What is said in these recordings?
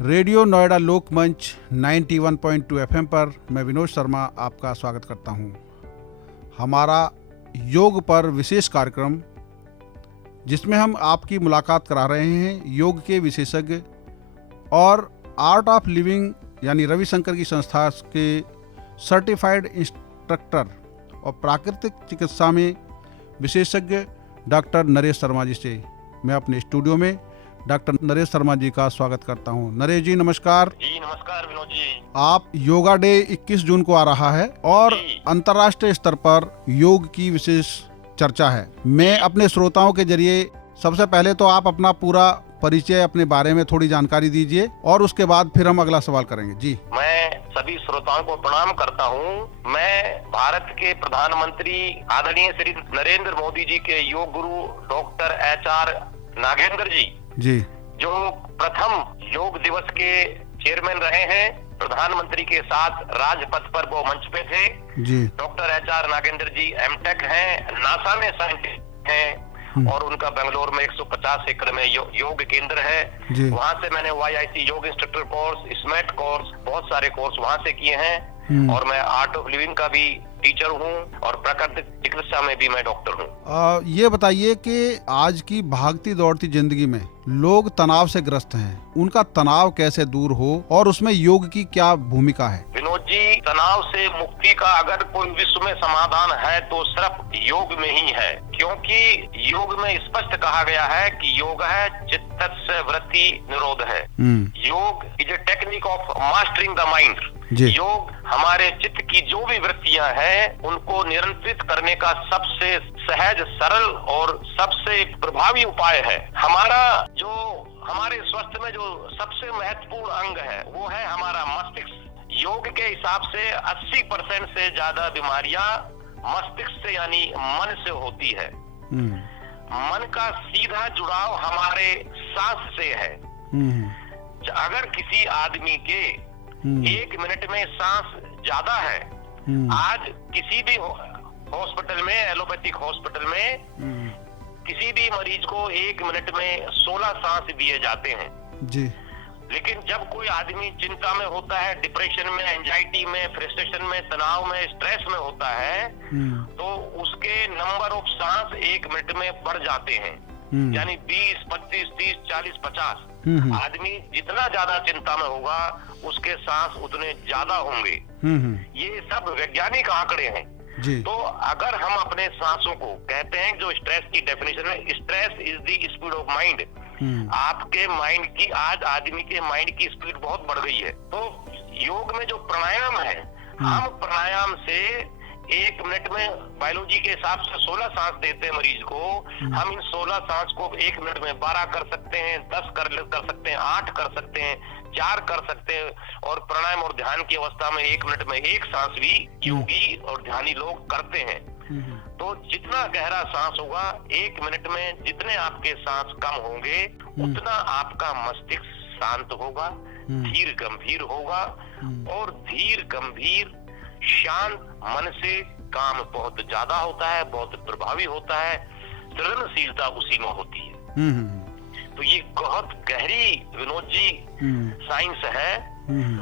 Radio Noida लोकमंच 91.2 FM पर मैं विनोद शर्मा आपका स्वागत करता हूं। हमारा योग पर विशेष कार्यक्रम जिसमें हम आपकी मुलाकात करा रहे हैं योग के विशेषज्ञ और आर्ट ऑफ लिविंग यानी रविशंकर की संस्था के सर्टिफाइड इंस्ट्रक्टर और प्राकृतिक चिकित्सा में विशेषज्ञ डॉक्टर नरेश शर्मा जी से मैं अपने स्टूडियो में डॉक्टर नरेश शर्मा जी का स्वागत करता हूं। नरेश जी नमस्कार। जी नमस्कार विनोद जी। आप योगा डे 21 जून को आ रहा है और अंतर्राष्ट्रीय स्तर पर योग की विशेष चर्चा है। मैं अपने श्रोताओं के जरिए सबसे पहले तो आप अपना पूरा परिचय अपने बारे में थोड़ी जानकारी दीजिए और उसके बाद फिर हम अगला सवाल करेंगे। जी मैं सभी श्रोताओं को प्रणाम करता हूं। मैं भारत के प्रधानमंत्री आदरणीय श्री नरेंद्र मोदी जी के योग गुरु डॉक्टर HR नागेंद्र जी जो प्रथम योग दिवस के चेयरमैन रहे हैं, प्रधानमंत्री के साथ राजपथ पर वो मंच पे थे। डॉक्टर HR नागेंद्र जी MTech हैं, नासा में साइंटिस्ट हैं और उनका बेंगलोर में 150 एकड़ में योग केंद्र है। वहां से मैंने YIC योग इंस्ट्रक्टर कोर्स, स्मेट कोर्स, बहुत सारे कोर्स वहां से किए हैं और मैं आर्ट ऑफ लिविंग का भी टीचर हूँ और प्राकृतिक चिकित्सा में भी मैं डॉक्टर हूँ। ये बताइए कि आज की भागती दौड़ती जिंदगी में लोग तनाव से ग्रस्त हैं, उनका तनाव कैसे दूर हो और उसमें योग की क्या भूमिका है? विनोद जी, तनाव से मुक्ति का अगर कोई विश्व में समाधान है तो सिर्फ योग में ही है, क्योंकि योग में स्पष्ट कहा गया है कि योग है चित्तस्य वृत्ति निरोध है। योग is a technique of mastering the mind. योग हमारे चित्त की जो भी वृत्तियां हैं उनको नियंत्रित करने का सबसे सहज, सरल और सबसे प्रभावी उपाय है। हमारे स्वास्थ्य में जो सबसे महत्वपूर्ण अंग है वो है हमारा मस्तिष्क। योग के हिसाब से 80% से ज्यादा बीमारियां मस्तिष्क से यानी मन से होती है। मन का सीधा जुड़ाव हमारे सांस से है। अगर किसी आदमी के 1 मिनट में सांस ज्यादा है, आज किसी भी हॉस्पिटल में, एलोपैथिक हॉस्पिटल में किसी भी मरीज को 1 मिनट में 16 सांस दिए जाते हैं जी। लेकिन जब कोई आदमी चिंता में होता है, डिप्रेशन में, एंजाइटी में, फ्रस्ट्रेशन में, तनाव में, स्ट्रेस में होता है तो उसके नंबर ऑफ सांस 1 मिनट में बढ़ जाते हैं, यानी 20, 25, 30, 40, 50। आदमी जितना ज्यादा चिंता में होगा उसके सांस उतने ज्यादा होंगे। ये सब वैज्ञानिक आंकड़े हैं जी। तो अगर हम अपने सांसों को कहते हैं, जो स्ट्रेस की डेफिनेशन है, stress is the speed of mind. आपके माइंड की, आज आदमी के माइंड की स्पीड बहुत बढ़ गई है। तो योग में जो प्राणायाम है, हम प्राणायाम से 1 मिनट में बायोलॉजी के हिसाब से 16 सांस देते हैं मरीज को। हम इन 16 सांस को 1 मिनट में 12 कर सकते हैं, 10 कर सकते हैं, 8 कर सकते हैं, 4 कर सकते हैं। और प्राणायाम और ध्यान की अवस्था में 1 मिनट में 1 सांस भी योगी और ध्यानी लोग करते हैं। तो जितना गहरा सांस होगा 1 मिनट में, जितने आपके सांस कम होंगे उतना आपका मस्तिष्क शांत होगा, धीर गंभीर होगा और धीर गंभीर शांत मन से काम बहुत ज्यादा होता है, बहुत प्रभावी होता है, सृजनशीलता उसी में होती है। तो ये बहुत गहरी विनोद जी साइंस है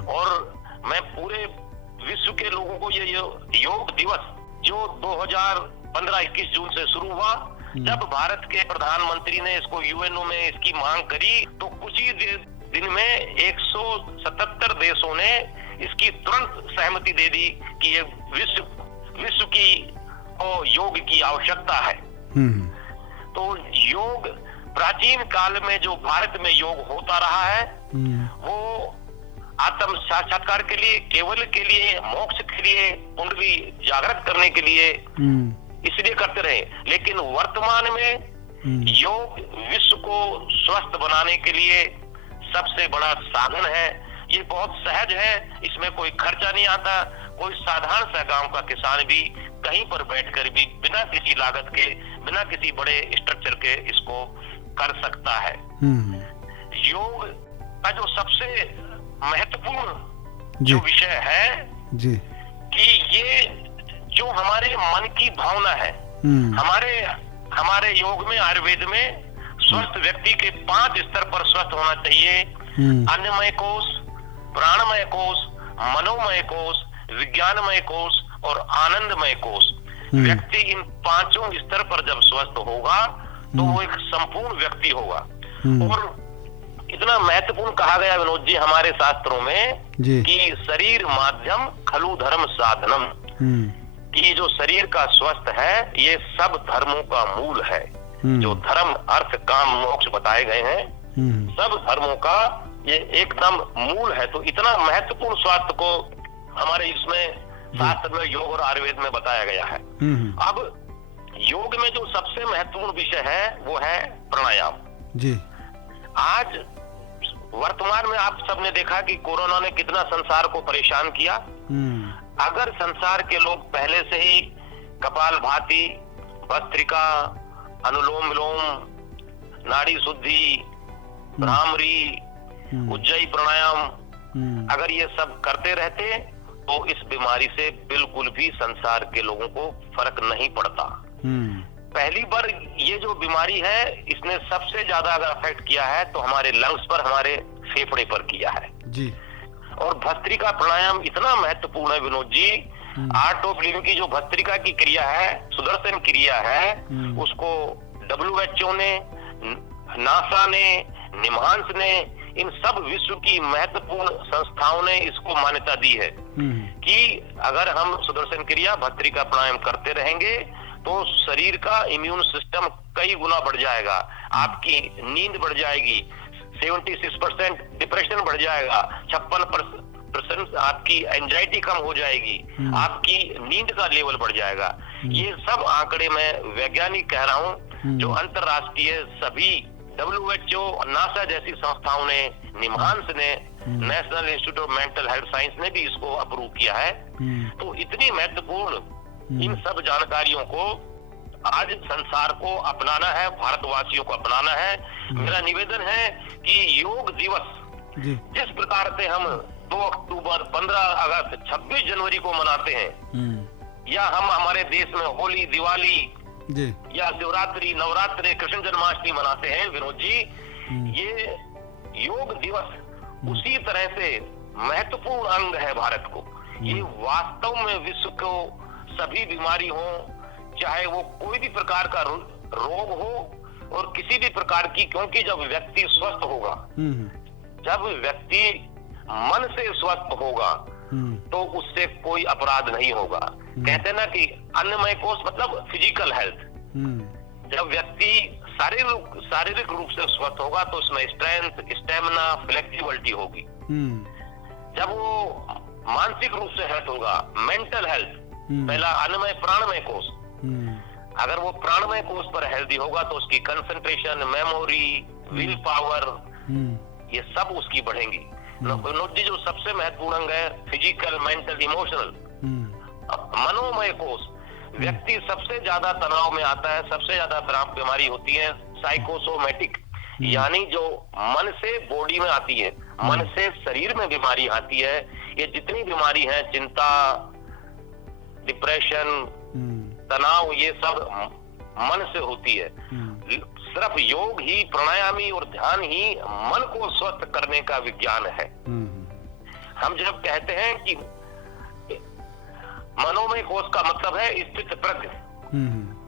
और मैं पूरे विश्व के लोगों को ये योग दिवस जो 2015-21 जून से शुरू हुआ, जब भारत के प्रधानमंत्री ने इसको UNO में इसकी मांग करी तो कुछ ही दिन में 177 देशों ने इसकी तुरंत सहमति दे दी कि ये विश्व की योग की आवश्यकता है। तो योग प्राचीन काल में जो भारत में योग होता रहा है वो आत्म साक्षात्कार के लिए, केवल के लिए, मोक्ष के लिए, कुंडली जागृत करने के लिए इसलिए करते रहे। लेकिन वर्तमान में योग विश्व को स्वस्थ बनाने के लिए सबसे बड़ा साधन है। ये बहुत सहज है, इसमें कोई खर्चा नहीं आता। कोई साधारण सा गांव का किसान भी कहीं पर बैठकर भी बिना किसी लागत के, बिना किसी बड़े स्ट्रक्चर के इसको कर सकता है। योग का जो सबसे महत्वपूर्ण जो विषय है जी, कि ये जो हमारे मन की भावना है, हमारे योग में, आयुर्वेद में स्वस्थ व्यक्ति के 5 स्तर पर स्वस्थ होना चाहिए। अन्नमय कोश, प्राणमय कोश, मनोमय कोश, विज्ञानमय कोश और आनंदमय कोश। व्यक्ति इन 5 स्तर पर जब स्वस्थ होगा तो वो एक संपूर्ण व्यक्ति होगा। और इतना महत्वपूर्ण कहा गया विनोद जी हमारे शास्त्रों में कि शरीर माध्यम खलु धर्म साधनम, कि जो शरीर का स्वस्थ है ये सब धर्मों का मूल है। जो धर्म, अर्थ, काम, मोक्ष बताए गए हैं सब धर्मों का ये एकदम मूल है। तो इतना महत्वपूर्ण स्वास्थ्य को हमारे इसमें शास्त्र में, योग और आयुर्वेद में बताया गया है। अब योग में जो सबसे महत्वपूर्ण विषय है वो है प्राणायाम जी। आज वर्तमान में आप सबने देखा कि कोरोना ने कितना संसार को परेशान किया। अगर संसार के लोग पहले से ही कपालभाति, भस्त्रिका, अनुलोम विलोम, नाड़ी शुद्धि, भ्रामरी, उज्जयी प्राणायाम अगर ये सब करते रहते तो इस बीमारी से बिल्कुल भी संसार के लोगों को फर्क नहीं पड़ता। पहली बार ये जो बीमारी है इसने सबसे ज्यादा अगर अफेक्ट किया है तो हमारे लंग्स पर, हमारे फेफड़े पर किया है जी। और भस्त्रिका प्राणायाम इतना महत्वपूर्ण है Vinod ji. Art of living की जो भस्त्रिका की क्रिया है, सुदर्शन क्रिया है, उसको WHO ने, नासा ने, निमहांस ने, इन सब विश्व की महत्वपूर्ण संस्थाओं ने इसको मान्यता दी है कि अगर हम सुदर्शन क्रिया, भस्त्रिका प्राणायाम करते रहेंगे तो शरीर का इम्यून सिस्टम कई गुना बढ़ जाएगा, आपकी नींद बढ़ जाएगी, 76% डिप्रेशन बढ़ जाएगा, 56% आपकी एंजाइटी कम हो जाएगी, आपकी नींद का लेवल बढ़ जाएगा। ये सब आंकड़े मैं वैज्ञानिक कह रहा हूँ, जो अंतरराष्ट्रीय सभी WHO, नासा जैसी संस्थाओं ने, निमहांस ने, national institute of mental health science ने भी इसको अप्रूव किया है। तो इतनी महत्वपूर्ण इन सब जानकारियों को आज संसार को अपनाना है, भारतवासियों को अपनाना है। मेरा निवेदन है कि योग दिवस जिस प्रकार से हम 2 अक्टूबर, 15 अगस्त, 26 जनवरी को मनाते हैं, या हम हमारे देश में होली, दिवाली या शिवरात्रि, नवरात्रि, कृष्ण जन्माष्टमी मनाते हैं विनोद जी, ये योग दिवस उसी तरह से महत्वपूर्ण अंग है भारत को। ये वास्तव में विश्व को सभी बीमारी हो, चाहे वो कोई भी प्रकार का रोग हो और किसी भी प्रकार की, क्योंकि जब व्यक्ति स्वस्थ होगा, जब व्यक्ति मन से स्वस्थ होगा तो उससे कोई अपराध नहीं होगा। कहते हैं ना कि अन्नमय कोश मतलब फिजिकल हेल्थ। जब व्यक्ति शारीरिक रूप से स्वस्थ होगा तो उसमें स्ट्रेंथ, स्टेमिना, फ्लेक्सिबिलिटी होगी। जब वो मानसिक रूप से हेल्थ होगा, मेंटल हेल्थ, पहला अन्नमय प्राणमय कोश, अगर वो प्राणमय कोश पर हेल्दी होगा तो उसकी कंसंट्रेशन, मेमोरी, विल पावर, ये सब उसकी बढ़ेंगी। विनोद जी, जो सबसे महत्वपूर्ण अंग है फिजिकल, मेंटल, इमोशनल, मनोमय कोश, व्यक्ति सबसे ज्यादा तनाव में आता है, सबसे ज्यादा बीमारी होती है साइकोसोमेटिक, यानी जो मन से बॉडी में आती है, मन से शरीर में बीमारी आती है। ये जितनी बीमारी है, चिंता, डिप्रेशन, तनाव, ये सब मन से होती है। सिर्फ योग ही, प्राणायामी और ध्यान ही मन को स्वस्थ करने का विज्ञान है। हम जब कहते हैं कि मनोमय कोश का मतलब है स्थित प्रज्ञ,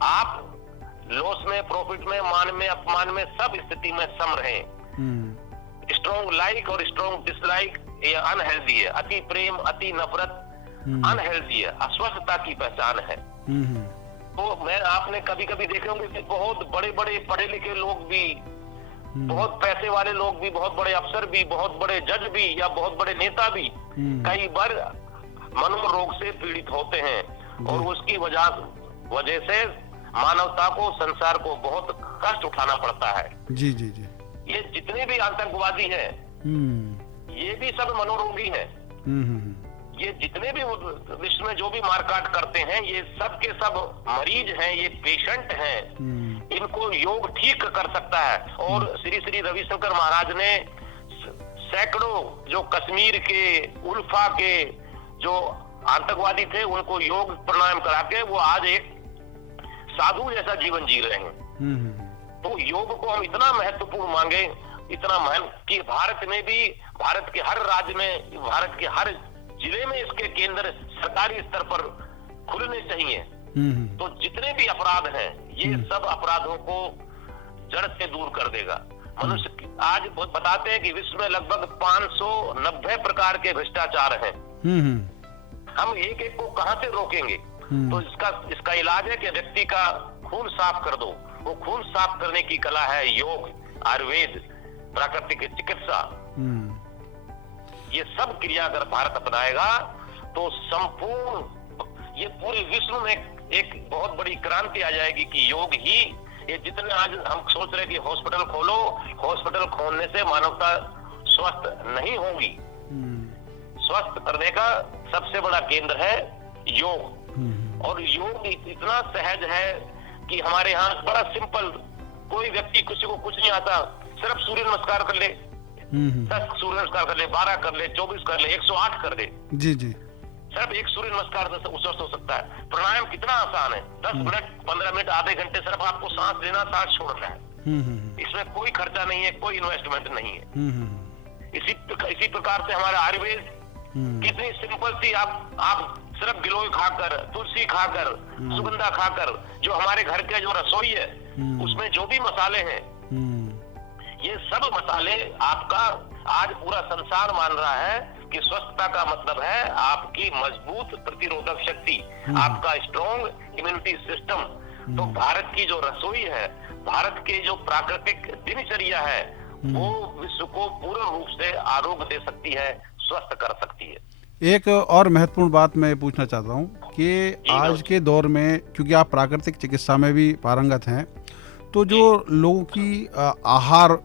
आप लॉस में, प्रॉफिट में, मान में, अपमान में, सब स्थिति में सम रहे। स्ट्रॉन्ग लाइक और स्ट्रॉन्ग डिसलाइक ये अनहेल्दी है। अति प्रेम, अति नफरत अनहेल्दी है, अस्वस्थता की पहचान है। तो आपने कभी कभी देखे होंगे कि बहुत बड़े बड़े पढ़े लिखे लोग भी, बहुत पैसे वाले लोग भी, बहुत बड़े अफसर भी, बहुत बड़े जज भी या बहुत बड़े नेता भी कई बार मनोरोग से पीड़ित होते हैं और उसकी वजह से मानवता को, संसार को बहुत कष्ट उठाना पड़ता है। जी जी जी। ये जितने भी आतंकवादी हैं ये भी सब मनोरोगी हैं। ये जितने भी विश्व में जो भी मारकाट करते हैं ये सब के सब मरीज हैं, ये पेशेंट हैं। इनको योग ठीक कर सकता है। और श्री श्री रविशंकर महाराज ने सैकड़ों जो कश्मीर के, उल्फा के जो आतंकवादी थे उनको योग प्राणायाम करा के वो आज एक साधु जैसा जीवन जी रहे हैं। तो योग को हम इतना महत्वपूर्ण मांगे, इतना महत्व कि भारत में भी, भारत के हर राज्य में, भारत के हर जिले में इसके केंद्र सरकारी स्तर पर खुलने चाहिए। तो जितने भी अपराध हैं, ये सब अपराधों को जड़ से दूर कर देगा। मनुष्य आज बताते हैं कि विश्व में लगभग 590 प्रकार के भ्रष्टाचार हैं। हम एक एक को कहां से रोकेंगे? तो इसका इलाज है कि व्यक्ति का खून साफ कर दो। वो खून साफ करने की कला है योग, आयुर्वेद, प्राकृतिक चिकित्सा। ये सब क्रिया अगर भारत अपनाएगा तो संपूर्ण ये पूरे विश्व में एक बहुत बड़ी क्रांति आ जाएगी कि योग ही, ये जितने आज हम सोच रहे हैं कि हॉस्पिटल खोलो, हॉस्पिटल खोलने से मानवता स्वस्थ नहीं होगी। स्वस्थ करने का सबसे बड़ा केंद्र है योग। और योग इतना सहज है कि हमारे यहाँ बड़ा सिंपल, कोई व्यक्ति किसी को कुछ नहीं आता, सिर्फ सूर्य नमस्कार कर ले, 10 सूर्य नमस्कार कर ले, 12 कर ले, 24 कर ले, 108 कर दे। जी जी, सिर्फ एक सूर्य नमस्कार से स्वस्थ हो सकता है। प्राणायाम कितना आसान है, 10 मिनट, 15 मिनट, आधे घंटे सिर्फ आपको सांस लेना, सांस छोड़ना है। इसमें कोई खर्चा नहीं है, कोई इन्वेस्टमेंट नहीं है। इसी प्रकार से हमारा आयुर्वेद कितनी सिंपल सी, आप सिर्फ गिलोय खाकर, तुलसी खाकर, सुगंधा खाकर, जो हमारे घर के जो रसोई है उसमें जो भी मसाले हैं, ये सब मसाले आपका आज पूरा संसार मान रहा है कि स्वस्थता का मतलब है आपकी मजबूत प्रतिरोधक शक्ति, आपका स्ट्रॉन्ग इम्यूनिटी सिस्टम। तो भारत की जो रसोई है, भारत के जो प्राकृतिक दिनचर्या है, वो विश्व को पूर्ण रूप से आरोग्य दे सकती है, स्वस्थ कर सकती है। एक और महत्वपूर्ण बात मैं पूछना चाहता हूँ कि आज के दौर में, क्योंकि आप प्राकृतिक चिकित्सा में भी पारंगत हैं, तो जो लोगों की आहार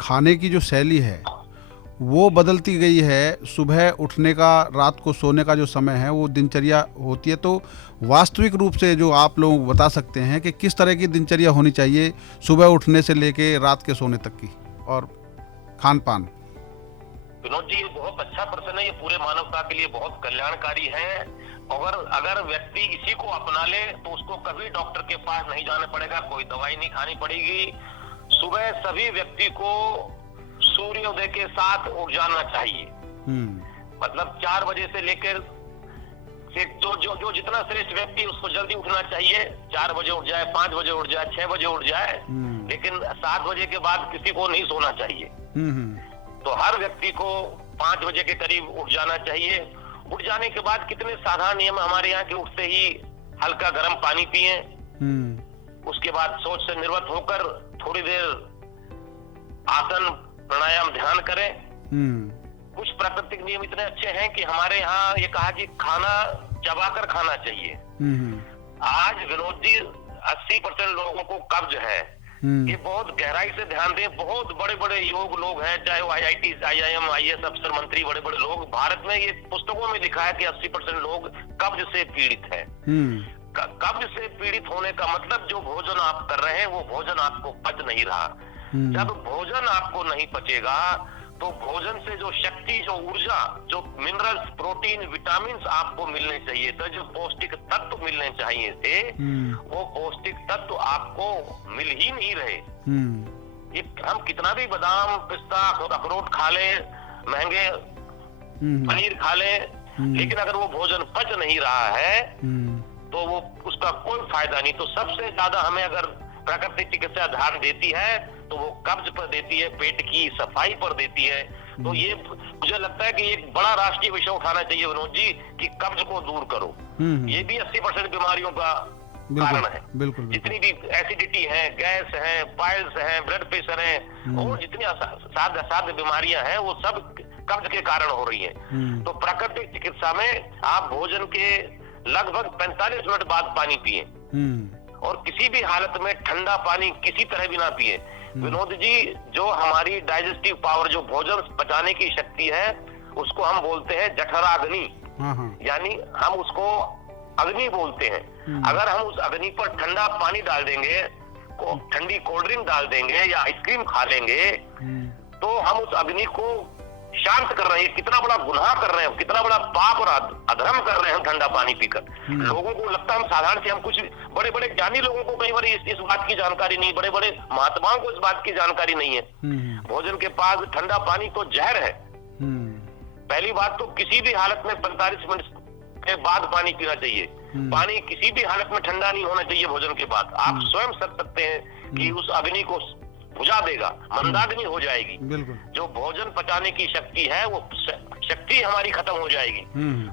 खाने की जो शैली है वो बदलती गई है। सुबह उठने का, रात को सोने का जो समय है वो दिनचर्या होती है। तो वास्तविक रूप से जो आप लोग बता सकते हैं कि किस तरह की दिनचर्या होनी चाहिए सुबह उठने से लेके रात के सोने तक की, और खान पान? विनोद जी, ये बहुत अच्छा प्रश्न है। ये पूरे मानवता के लिए बहुत कल्याणकारी है। अगर व्यक्ति इसी को अपना ले तो उसको कभी डॉक्टर के पास नहीं जाना पड़ेगा, कोई दवाई नहीं खानी पड़ेगी। सुबह सभी व्यक्ति को सूर्योदय के साथ उठ जाना चाहिए। मतलब 4 बजे से लेकर जो जितना श्रेष्ठ व्यक्ति, उसको जल्दी उठना चाहिए। 4 बजे उठ जाए, 5 बजे उठ जाए, 6 बजे उठ जाए, लेकिन 7 बजे के बाद किसी को नहीं सोना चाहिए। तो हर व्यक्ति को 5 बजे के करीब उठ जाना चाहिए। उठ जाने के बाद कितने साधारण नियम हमारे यहाँ के, उठते ही हल्का गर्म पानी पिए, उसके बाद सोच से निर्वत होकर थोड़ी देर आसन, प्राणायाम, ध्यान करें। कुछ प्राकृतिक नियम इतने अच्छे हैं कि हमारे यहाँ ये कहा कि खाना चबाकर खाना चाहिए। आज विनोद जी 80% लोगों को कब्ज है। ये बहुत गहराई से ध्यान दें। बहुत बड़े बड़े योग लोग हैं, चाहे वो IIT, IIM, IAS अफसर, मंत्री, बड़े बड़े लोग, भारत में ये पुस्तकों में लिखा है कि 80% लोग कब्ज से पीड़ित हैं। कब्ज से पीड़ित होने का मतलब जो भोजन आप कर रहे हैं वो भोजन आपको पच नहीं रहा। जब भोजन आपको नहीं पचेगा तो भोजन से जो शक्ति, जो ऊर्जा, जो मिनरल्स, प्रोटीन, विटामिन आपको मिलने चाहिए थे, जो पौष्टिक तत्व मिलने चाहिए थे, वो पौष्टिक तत्व आपको मिल ही नहीं रहे। ये हम कितना भी बादाम, पिस्ता, अखरोट खा ले, महंगे पनीर खा ले, लेकिन अगर वो भोजन पच नहीं रहा है तो वो उसका कोई फायदा नहीं। तो सबसे ज्यादा हमें अगर प्राकृतिक चिकित्सा ध्यान देती है तो वो कब्ज पर देती है, पेट की सफाई पर देती है। तो ये मुझे लगता है कि एक बड़ा राष्ट्रीय विषय उठाना चाहिए विनोद जी कि कब्ज को दूर करो। ये भी 80% बीमारियों का कारण है। बिल्कुल। जितनी भी एसिडिटी है, गैस है, पाइल्स है, ब्लड प्रेशर है, और जितनी असाध्य बीमारियां हैं वो सब कब्ज के कारण हो रही हैं। तो प्राकृतिक चिकित्सा में आप भोजन के लगभग 45 मिनट बाद पानी पिए, और किसी भी हालत में ठंडा पानी किसी तरह भी ना पिए। विनोद जी, जो हमारी डाइजेस्टिव पावर, जो भोजन पचाने की शक्ति है, उसको हम बोलते हैं जठराग्नि, यानी हम उसको अग्नि बोलते हैं। अगर हम उस अग्नि पर ठंडा पानी डाल देंगे, ठंडी कोल्ड ड्रिंक डाल देंगे या आइसक्रीम खा लेंगे, तो हम उस अग्नि को शांत कर रहे हैं, कितना बड़ा गुनाह कर रहे हैं, कितना बड़ा पाप और अधर्म कर रहे हैं हम ठंडा पानी पीकर। लोगों को लगता है हम साधारण से, हम कुछ बड़े बड़े ज्ञानी लोगों को कई बार इस बात की जानकारी नहीं, बड़े बड़े महात्माओं को इस बात की जानकारी नहीं है। भोजन के पास ठंडा पानी तो जहर है। पहली बात तो किसी भी हालत में 45 मिनट के बाद पानी पीना चाहिए। पानी किसी भी हालत में ठंडा नहीं होना चाहिए भोजन के बाद। आप स्वयं सोच सकते हैं कि उस अग्नि को बुझा देगा, मंदाग्नि हो जाएगी। जो भोजन पचाने की शक्ति है वो शक्ति हमारी खत्म हो जाएगी।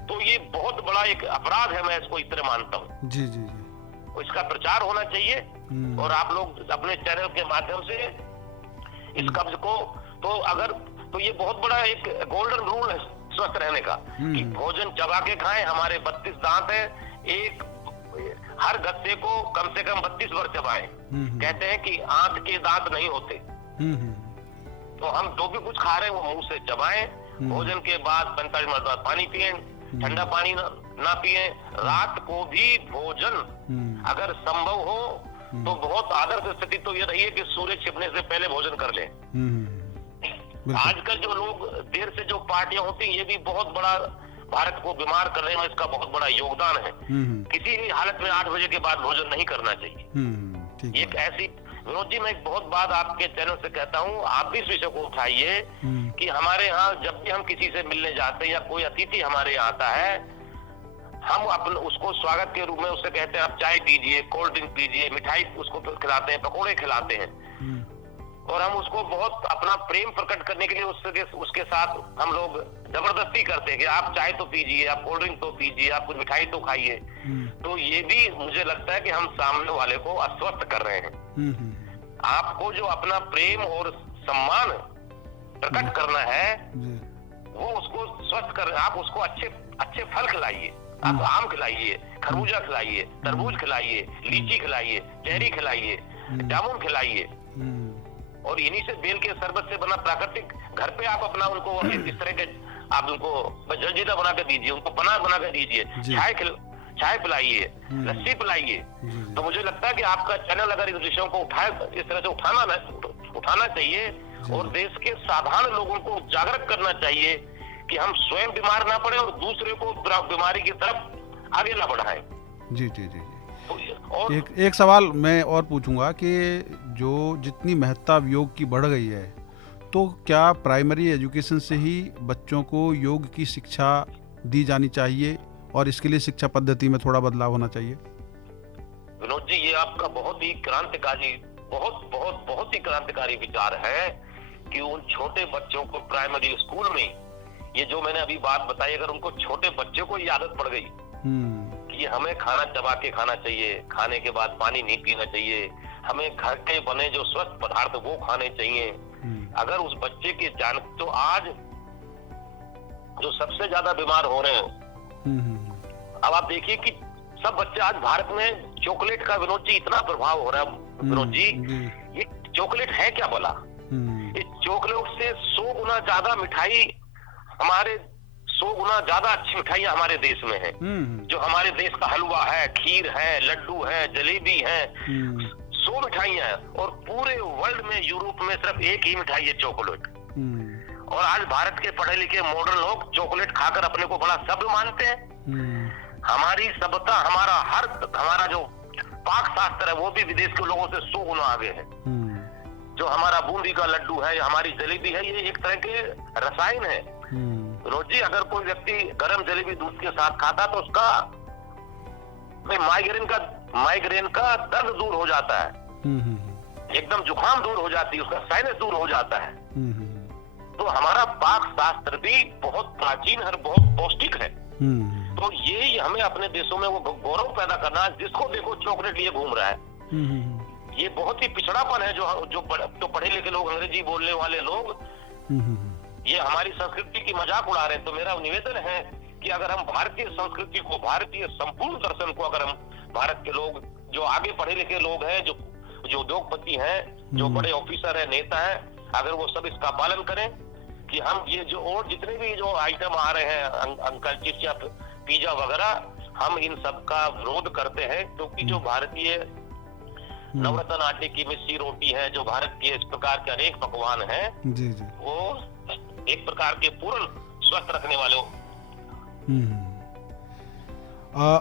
तो ये बहुत बड़ा एक अपराध है, मैं इसको इस तरह मानता हूँ। जी जी जी। इसका प्रचार होना चाहिए और आप लोग अपने चैनल के माध्यम से इस कब्ज को तो ये बहुत बड़ा एक गोल्डन रूल है स्वस्थ रहने का कि भोजन चबा के खाएं। हमारे 32 दांत है, एक हर गत्ते को कम से कम 32 बार चबाएं। कहते हैं कि आंत के दांत नहीं होते, तो हम जो भी कुछ खा रहे हैं वो मुंह से चबाएं। भोजन के बाद 45 मिनट बाद पानी पिए, ठंडा पानी ना पिए। रात को भी भोजन अगर संभव हो तो बहुत आदर्श स्थिति तो ये रही है कि सूर्य छिपने से पहले भोजन कर लें। आजकल जो लोग देर से जो पार्टियां होती हैं, ये भी बहुत बड़ा भारत को बीमार करने में इसका बहुत बड़ा योगदान है। किसी भी हालत में 8 बजे के बाद भोजन नहीं करना चाहिए। एक ऐसी विनोद जी, मैं एक बहुत बात आपके चैनल से कहता हूँ, आप भी इस विषय को उठाइए कि हमारे यहाँ जब भी हम किसी से मिलने जाते हैं या कोई अतिथि हमारे यहाँ आता है, हम उसको स्वागत के रूप में उससे कहते हैं आप चाय पीजिए, कोल्ड ड्रिंक पीजिए, मिठाई उसको खिलाते हैं, पकौड़े खिलाते हैं, और हम उसको बहुत अपना प्रेम प्रकट करने के लिए उसके साथ हम लोग जबरदस्ती करते हैं कि आप चाय तो पीजिए, आप कोल्ड ड्रिंक तो पीजिए, आप कुछ मिठाई तो खाइए। तो ये भी मुझे लगता है कि हम सामने वाले को अस्वस्थ कर रहे हैं। आपको जो अपना प्रेम और सम्मान प्रकट करना है वो उसको स्वस्थ कर, आप उसको अच्छे फल खिलाइए। आप आम खिलाइए, खरबूजा खिलाइए, तरबूज खिलाइए, लीची खिलाइए, चेरी खिलाइए, जामुन खिलाइए, और इन्हीं से बेल के शरबत से बना प्राकृतिक घर पे आप अपना उनको इस तरह के आप उनको जलजीरा बना के दीजिए, उनको पनाह बना के दीजिए, चाय पिलाइए, लस्सी पिलाइए। तो मुझे लगता है कि आपका चैनल अगर इस विषयों को इस तरह से उठाना चाहिए और देश के साधारण लोगों को जागरूक करना चाहिए कि हम स्वयं बीमार ना पड़े और दूसरे को बीमारी की तरफ आगे ना बढ़ाएं। जी जी जी। और एक सवाल मैं और पूछूंगा कि जो जितनी महत्ता योग की बढ़ गई है, तो क्या प्राइमरी एजुकेशन से ही बच्चों को योग की शिक्षा दी जानी चाहिए और इसके लिए शिक्षा पद्धति में थोड़ा बदलाव होना चाहिए? विनोद जी, ये आपका बहुत ही क्रांतिकारी विचार है कि उन छोटे बच्चों को प्राइमरी स्कूल में, ये जो मैंने अभी बात बताई, अगर उनको छोटे बच्चों को ये आदत पड़ गई कि हमें खाना चबा के खाना चाहिए, खाने के बाद पानी नहीं पीना चाहिए, हमें घर के बने जो स्वस्थ पदार्थ वो खाने चाहिए, अगर उस बच्चे के तो आज जो सबसे ज्यादा बीमार हो रहे हैं, अब आप देखिए कि सब बच्चे आज भारत में चॉकलेट का विनोद जी इतना प्रभाव हो रहा है। विनोद जी, ये चॉकलेट है क्या भला? ये चॉकलेट से 100 गुना ज्यादा मिठाई, 100 गुना ज्यादा अच्छी मिठाइयाँ हमारे देश में है। जो हमारे देश का हलवा है, खीर है, लड्डू है, जलेबी है, 100 मिठाइयाँ हैं, और पूरे वर्ल्ड में यूरोप में सिर्फ एक ही मिठाई है, चॉकलेट। और आज भारत के पढ़े लिखे मॉडर्न लोग चॉकलेट खाकर अपने को बड़ा सभ्य मानते हैं। हमारी सभ्यता, हमारा जो पाक शास्त्र है वो भी विदेश के लोगों से 100 गुना आगे है। जो हमारा बूंदी का लड्डू है, हमारी जलेबी है, ये एक तरह के रसायन है। रोजी, अगर कोई व्यक्ति गरम जलेबी दूध के साथ खाता तो उसका माइग्रेन का दर्द दूर हो जाता है, एकदम जुकाम दूर हो जाती है, उसका साइनस दूर हो जाता है। तो हमारा पाक शास्त्र भी बहुत प्राचीन है, बहुत पौष्टिक है। तो ये हमें अपने देशों में वो गौरव पैदा करना है। जिसको देखो चॉकलेट लिए घूम रहा है। ये बहुत ही पिछड़ापन है जो पढ़े लिखे लोग, अंग्रेजी बोलने वाले लोग ये हमारी संस्कृति की मजाक उड़ा रहे हैं। तो मेरा निवेदन है कि अगर हम भारतीय संस्कृति को, भारतीय संपूर्ण दर्शन को, अगर हम भारत के लोग जो आगे पढ़े लिखे लोग हैं, जो उद्योगपति हैं, जो बड़े ऑफिसर है, नेता है, अगर वो सब इसका पालन करें कि हम ये जो और जितने भी जो आइटम आ रहे हैं, अंकल चिप्स या पिज्जा वगैरह, हम इन सब का विरोध करते हैं। क्योंकि जो भारतीय नवरत्न आटे की मिस्सी रोटी है, जो भारत के इस प्रकार के अनेक पकवान हैं, वो एक प्रकार के पूर्ण स्वस्थ रखने वाले हो।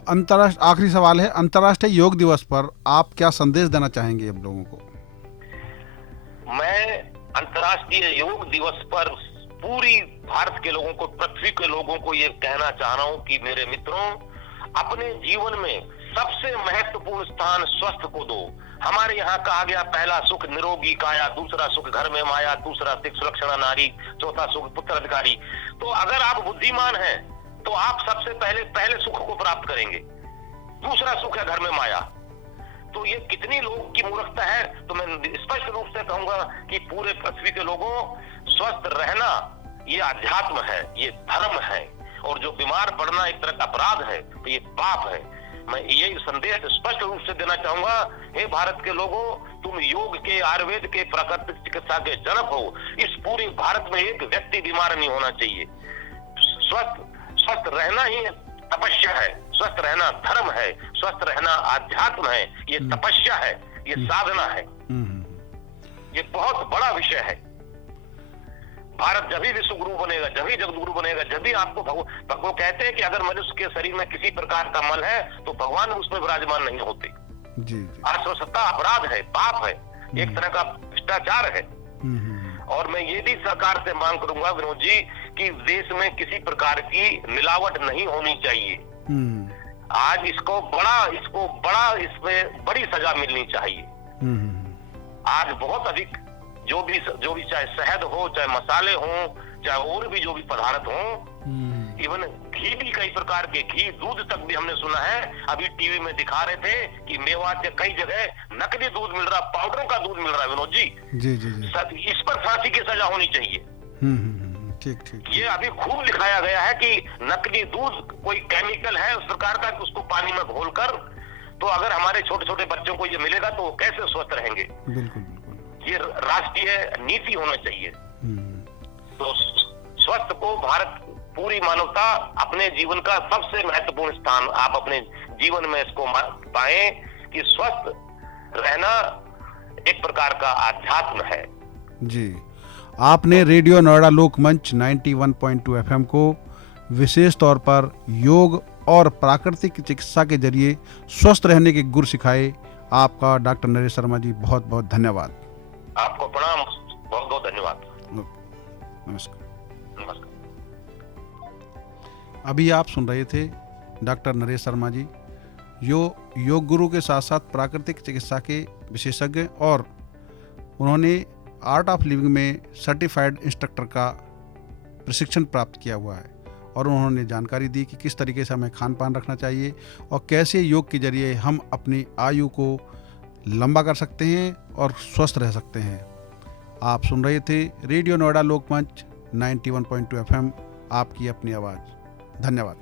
अंतर्राष्ट्रीय आखिरी सवाल है, अंतर्राष्ट्रीय योग दिवस पर आप क्या संदेश देना चाहेंगे अब लोगों को? मैं अंतर्राष्ट्रीय योग दिवस पर पूरी भारत के लोगों को, पृथ्वी के लोगों को ये कहना चाह रहा हूँ कि मेरे मित्रों, अपने जीवन में सबसे महत्वपूर्ण स्थान स्वस्थ को दो। हमारे यहाँ कहा गया, पहला सुख निरोगी काया, दूसरा सुख घर में माया, तीसरा सुख सुलक्षणा नारी, चौथा सुख पुत्र अधिकारी। तो अगर आप बुद्धिमान हैं तो आप सबसे पहले सुख को प्राप्त करेंगे, दूसरा सुख है घर में माया। तो ये कितनी लोगों की मूर्खता है। तो मैं स्पष्ट रूप से कहूंगा कि पूरे पृथ्वी के लोगों, स्वस्थ रहना ये अध्यात्म है, ये धर्म है, और जो बीमार पड़ना एक तरह का अपराध है, तो ये पाप है। मैं यही संदेश स्पष्ट रूप से देना चाहूंगा, हे भारत के लोगों, तुम योग के, आयुर्वेद के, प्राकृतिक चिकित्सा के जनक हो। इस पूरे भारत में एक व्यक्ति बीमार नहीं होना चाहिए। स्वस्थ रहना ही तपस्या है, स्वस्थ रहना धर्म है, स्वस्थ रहना आध्यात्म है, ये तपस्या है, ये साधना है, ये बहुत बड़ा विषय है। भारत जब ही विश्व गुरु बनेगा, जब ही जगत गुरु बनेगा, जब भी आपको भगवान कहते हैं कि अगर मनुष्य के शरीर में किसी प्रकार का मल है तो भगवान उसमें विराजमान नहीं होते। जी। अस्वस्थता अपराध है, पाप है, एक तरह का भ्रष्टाचार है। और मैं ये भी सरकार से मांग करूंगा विनोद जी कि देश में किसी प्रकार की मिलावट नहीं होनी चाहिए। आज इसको बड़ा इसमें बड़ी सजा मिलनी चाहिए। आज बहुत अधिक जो भी चाहे शहद हो, चाहे मसाले हो, चाहे और भी जो भी पदार्थ हो, इवन घी भी, कई प्रकार के घी, दूध तक भी हमने सुना है। अभी टीवी में दिखा रहे थे कि मेवात के कई जगह नकली दूध मिल रहा, पाउडरों का दूध मिल रहा है विनोद जी। जी। इस पर फांसी की सजा होनी चाहिए। ठीक। ये अभी खूब दिखाया गया है कि नकली दूध कोई केमिकल है उस प्रकार का, उसको पानी में घोलकर, तो अगर हमारे छोटे छोटे बच्चों को ये मिलेगा तो कैसे स्वस्थ रहेंगे। बिल्कुल। ये राष्ट्रीय नीति होना चाहिए। तो स्वस्थ को भारत, पूरी मानवता अपने जीवन का सबसे महत्वपूर्ण स्थान आप अपने जीवन में इसको पाए कि स्वस्थ रहना एक प्रकार का आध्यात्म है। जी, आपने रेडियो नोएडा लोकमंच 91.2 FM को विशेष तौर पर योग और प्राकृतिक चिकित्सा के जरिए स्वस्थ रहने के गुर सिखाए। आपका डॉक्टर नरेश शर्मा जी बहुत बहुत धन्यवाद। आपको प्रणाम, बहुत बहुत धन्यवाद। नमस्कार। नमस्कार। अभी आप सुन रहे थे डॉक्टर नरेश शर्मा जी, जो योग गुरु के साथ साथ प्राकृतिक चिकित्सा के विशेषज्ञ, और उन्होंने आर्ट ऑफ लिविंग में सर्टिफाइड इंस्ट्रक्टर का प्रशिक्षण प्राप्त किया हुआ है। और उन्होंने जानकारी दी कि किस तरीके से हमें खान पान रखना चाहिए और कैसे योग के जरिए हम अपनी आयु को लंबा कर सकते हैं और स्वस्थ रह सकते हैं। आप सुन रहे थे रेडियो नोएडा लोकमंच 91.2 FM, आपकी अपनी आवाज़। धन्यवाद।